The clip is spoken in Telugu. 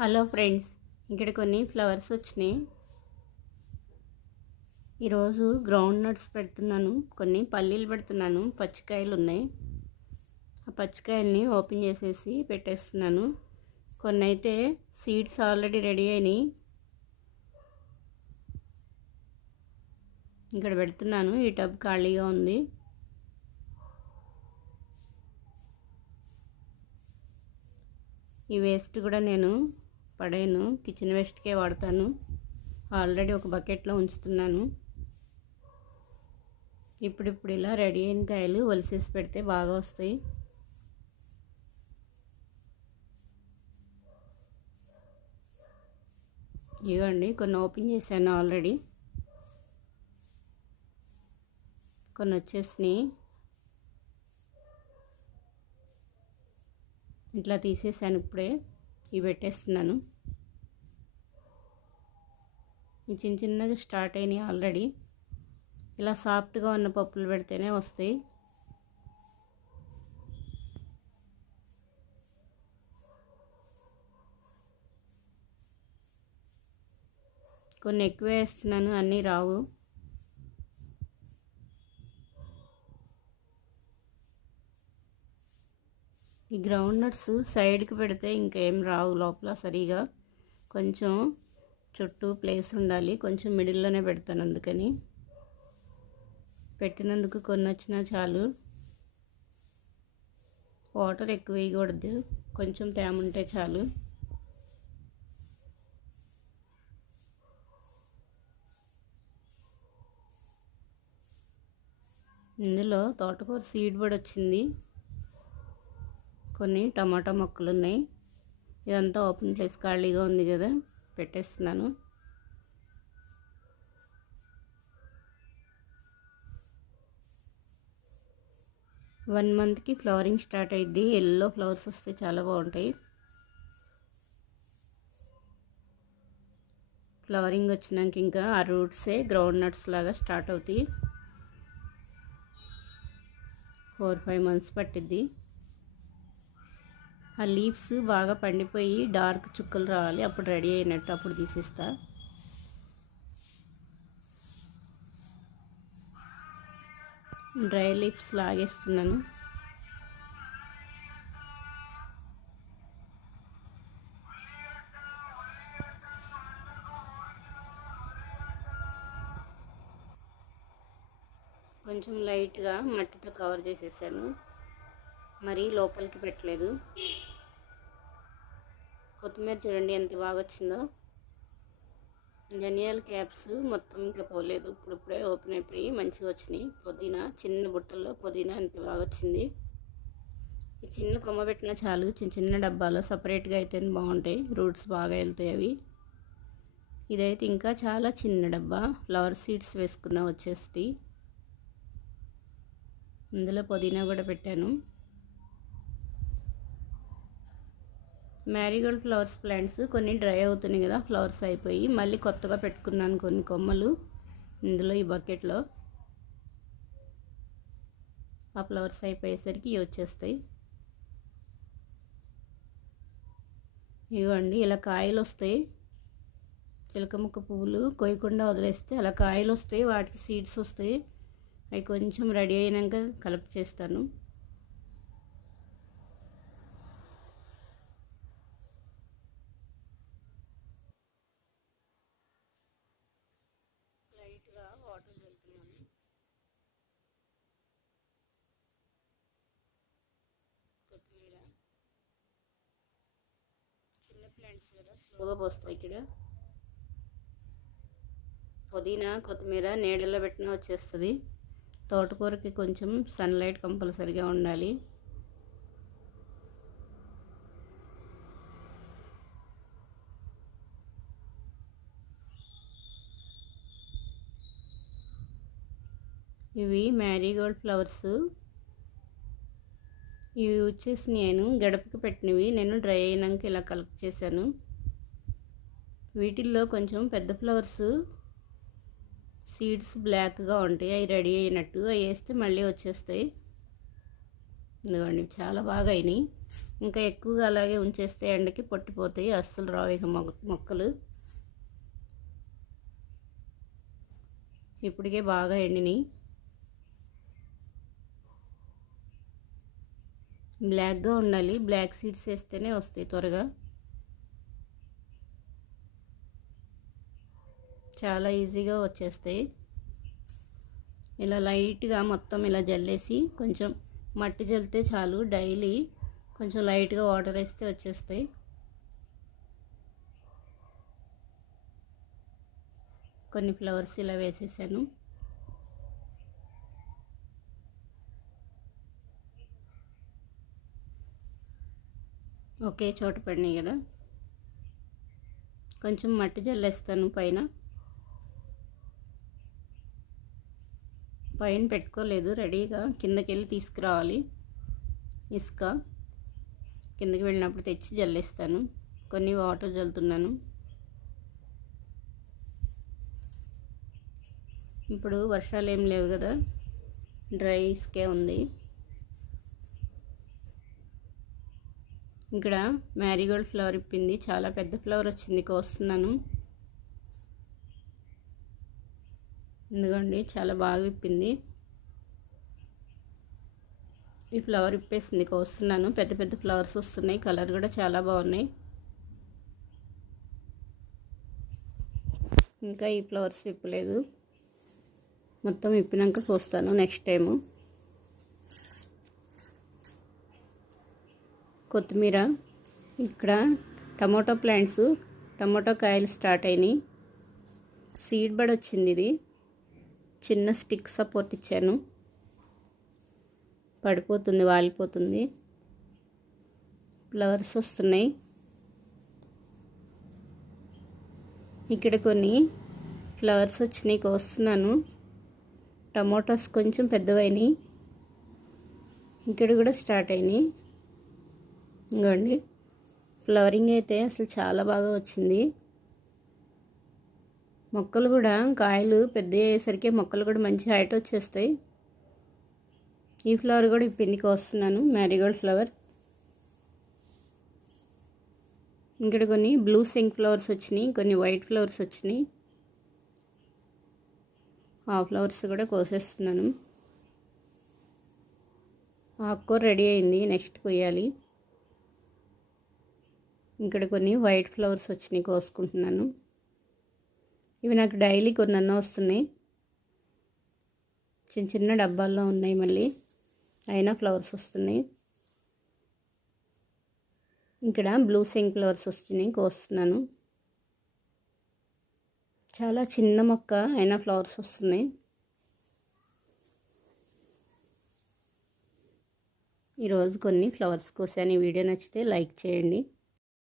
హలో ఫ్రెండ్స్, ఇక్కడ కొన్ని ఫ్లవర్స్ వచ్చినాయి. ఈరోజు గ్రౌండ్ నట్స్ పెడుతున్నాను, కొన్ని పల్లీలు పెడుతున్నాను. పచ్చికాయలు ఉన్నాయి, ఆ పచ్చికాయల్ని ఓపెన్ చేసేసి పెట్టేస్తున్నాను. కొన్ని అయితే సీడ్స్ ఆల్రెడీ రెడీ అయినాయి, ఇక్కడ పెడుతున్నాను. ఈ టబ్ ఖాళీగా ఉంది. ఈ వేస్ట్ కూడా నేను పడేను, కిచెన్ వేస్ట్కే వాడతాను. ఆల్రెడీ ఒక బకెట్లో ఉంచుతున్నాను. ఇప్పుడు ఇలా రెడీ అయిన కాయలు ఒలిసేసి పెడితే బాగా వస్తాయి. ఇవ్వండి, కొన్ని ఓపెన్ చేశాను ఆల్రెడీ, కొన్ని వచ్చేసినాయి. ఇట్లా తీసేసాను, ఇప్పుడే ఇవి పెట్టేస్తున్నాను. చిన్న చిన్నగా స్టార్ట్ అయినాయి ఆల్రెడీ. ఇలా సాఫ్ట్గా ఉన్న పప్పులు పెడితేనే వస్తాయి. కొన్ని ఎక్కువ వేస్తున్నాను, అన్నీ రావు. ఈ గ్రౌండ్ నట్స్ సైడ్కి పెడితే ఇంకేం రావు లోపల సరిగా. కొంచెం చుట్టూ ప్లేస్ ఉండాలి, కొంచెం మిడిల్లోనే పెడతాను. అందుకని పెట్టినందుకు కొన్ని వచ్చినా చాలు. వాటర్ ఎక్కువ వేయకూడదు, కొంచెం తేమ ఉంటే చాలు. ఇందులో తోటకూర సీడ్ కూడా వచ్చింది. కొన్ని టమాటా మొక్కలు ఉన్నాయి. ఇదంతా ఓపెన్ ప్లేస్ ఖాళీగా ఉంది కదా, పెట్టేస్తున్నాను. వన్ మంత్కి ఫ్లవరింగ్ స్టార్ట్ అయ్యిద్ది. ఎల్లో ఫ్లవర్స్ వస్తే చాలా బాగుంటాయి. ఫ్లవరింగ్ వచ్చినాక ఇంకా ఆ రూట్సే గ్రౌండ్ నట్స్ లాగా స్టార్ట్ అవుతాయి. 4-5 మంత్స్ పట్టిద్ది. ఆ లీవ్స్ బాగా పండిపోయి డార్క్ చుక్కలు రావాలి, అప్పుడు రెడీ అయినట్టు. అప్పుడు తీసిస్తా. Dry leaves లాగేస్తున్నాను. కొంచెం లైట్గా మట్టితో కవర్ చేసేసాను, మరీ లోపలికి పెట్టలేదు. కొత్తిమీర చూడండి ఎంత బాగా వచ్చిందో. ధనియాల క్యాప్స్ మొత్తం ఇంకా పోలేదు, ఇప్పుడే ఓపెన్ అయిపోయి మంచిగా వచ్చినాయి. పుదీనా చిన్న బుట్టల్లో పుదీనా ఎంత బాగా వచ్చింది. ఈ చిన్న కొమ్మ పెట్టినా చాలు, చిన్న చిన్న డబ్బాలో సపరేట్గా అయితే బాగుంటాయి, రూట్స్ బాగా వెళ్తాయి అవి. ఇదైతే ఇంకా చాలా చిన్న డబ్బా, ఫ్లవర్ సీడ్స్ వేసుకున్నా వచ్చేసి. ఇందులో పుదీనా కూడా పెట్టాను. మ్యారీగోల్డ్ ఫ్లవర్స్ ప్లాంట్స్ కొన్ని డ్రై అవుతున్నాయి కదా, ఫ్లవర్స్ అయిపోయి మళ్ళీ కొత్తగా పెట్టుకున్నాను కొన్ని కొమ్మలు ఇందులో, ఈ బకెట్లో. ఆ ఫ్లవర్స్ అయిపోయేసరికి ఇవి వచ్చేస్తాయి. ఇవ్వండి, ఇలా కాయలు వస్తాయి. చిలకముక్క పువ్వులు కొయ్యకుండా వదిలేస్తే అలా కాయలు వస్తాయి, వాటికి సీడ్స్ వస్తాయి. అవి కొంచెం రెడీ అయినాక కలెక్ట్ చేస్తాను. లైట్గా వాటర్ చల్లుతున్నాను. కొత్తిమీర చిన్న ప్లాంట్స్ కదా, స్లోగా పోస్తాయి. ఇక్కడ పుదీనా కొత్తిమీర నీడలో పెట్టినా వచ్చేస్తుంది. తోటకూరకి కొంచెం సన్లైట్ కంపల్సరిగా ఉండాలి. ఇవి మ్యారీగోల్డ్ ఫ్లవర్స్. ఇవి వచ్చేసి నేను గడపకి పెట్టినవి, నేను డ్రై అయినాక ఇలా కలెక్ట్ చేశాను. వీటిల్లో కొంచెం పెద్ద ఫ్లవర్స్ సీడ్స్ బ్లాక్గా ఉంటాయి, అవి రెడీ అయినట్టు. అవి వేస్తే మళ్ళీ వచ్చేస్తాయి. ఇదిగోండి చాలా బాగా అయినాయి. ఇంకా ఎక్కువగా అలాగే ఉంచేస్తే ఎండకి పట్టిపోతాయి, అస్సలు రావు ఇక మొక్కలు. ఇప్పటికే బాగా ఎండినాయి. బ్లాక్గా ఉండాలి, బ్లాక్ సీడ్స్ వేస్తేనే వస్తాయి త్వరగా. చాలా ఈజీగా వచ్చేస్తాయి. ఇలా లైట్గా మొత్తం ఇలా జల్లేసి కొంచెం మట్టి జల్లితే చాలు, డైలీ కొంచెం లైట్గా వాటర్ వేస్తే వచ్చేస్తాయి. కొన్ని ఫ్లవర్స్ ఇలా వేసేసాను. ఒకే చోట పడినాయి కదా, కొంచెం మట్టి జల్లేస్తాను పైన. పైన పెట్టుకోలేదు, రెడీగా కిందకి వెళ్ళి తీసుకురావాలి. ఇసుక కిందకి వెళ్ళినప్పుడు తెచ్చి జల్లేస్తాను. కొన్ని వాటర్ జల్లుతున్నాను. ఇప్పుడు వర్షాలు ఏం లేవు కదా, డ్రై ఇసుకే ఉంది. ఇక్కడ మ్యారీగోల్డ్ ఫ్లవర్ ఇప్పింది, చాలా పెద్ద ఫ్లవర్ వచ్చింది, కోస్తున్నాను. ఎందుకండి చాలా బాగా ఇప్పింది. ఈ ఫ్లవర్ ఇప్పేసింది, కోస్తున్నాను. పెద్ద పెద్ద ఫ్లవర్స్ వస్తున్నాయి, కలర్ కూడా చాలా బాగున్నాయి. ఇంకా ఈ ఫ్లవర్స్ విప్పలేదు, మొత్తం విప్పినాక కోస్తాను నెక్స్ట్ టైము. కొత్తిమీర, ఇక్కడ టమాటో ప్లాంట్స్, టమాటో కాయలు స్టార్ట్ అయినాయి. సీడ్ బడ్ వచ్చింది, ఇది చిన్న స్టిక్ సపోర్ట్ ఇచ్చాను, పడిపోతుంది, వాలిపోతుంది. ఫ్లవర్స్ వస్తున్నాయి. ఇక్కడ కొన్ని ఫ్లవర్స్ వచ్చినాయి, కోస్తున్నాను. టమాటోస్ కొంచెం పెద్దవైనాయి, ఇక్కడ కూడా స్టార్ట్ అయినాయి. ఇంకోండి ఫ్లవరింగ్ అయితే అసలు చాలా బాగా వచ్చింది. మొక్కలు కూడా, కాయలు పెద్ద అయ్యేసరికి మొక్కలు కూడా మంచి హైట్ వచ్చేస్తాయి. ఈ ఫ్లవర్ కూడా ఇప్పిందికి వస్తున్నాను, మ్యారీగోల్డ్ ఫ్లవర్. ఇక్కడ కొన్ని బ్లూ సింక్ ఫ్లవర్స్ వచ్చినాయి, కొన్ని వైట్ ఫ్లవర్స్ వచ్చినాయి. ఆ ఫ్లవర్స్ కూడా కోసేస్తున్నాను. ఆకుకూర రెడీ అయింది, నెక్స్ట్ కొయ్యాలి. ఇక్కడ కొన్ని వైట్ ఫ్లవర్స్ వచ్చినాయి, కోసుకుంటున్నాను. ఇవి నాకు డైలీ కొన్నన్నా వస్తున్నాయి, చిన్న చిన్న డబ్బాల్లో ఉన్నాయి, మళ్ళీ అయినా ఫ్లవర్స్ వస్తున్నాయి. ఇక్కడ బ్లూ సింక్ ఫ్లవర్స్ వస్తున్నాయి, కోస్తున్నాను. చాలా చిన్న మొక్క అయినా ఫ్లవర్స్ వస్తున్నాయి. ఈరోజు కొన్ని ఫ్లవర్స్ కోసాను. ఈ వీడియో నచ్చితే లైక్ చేయండి.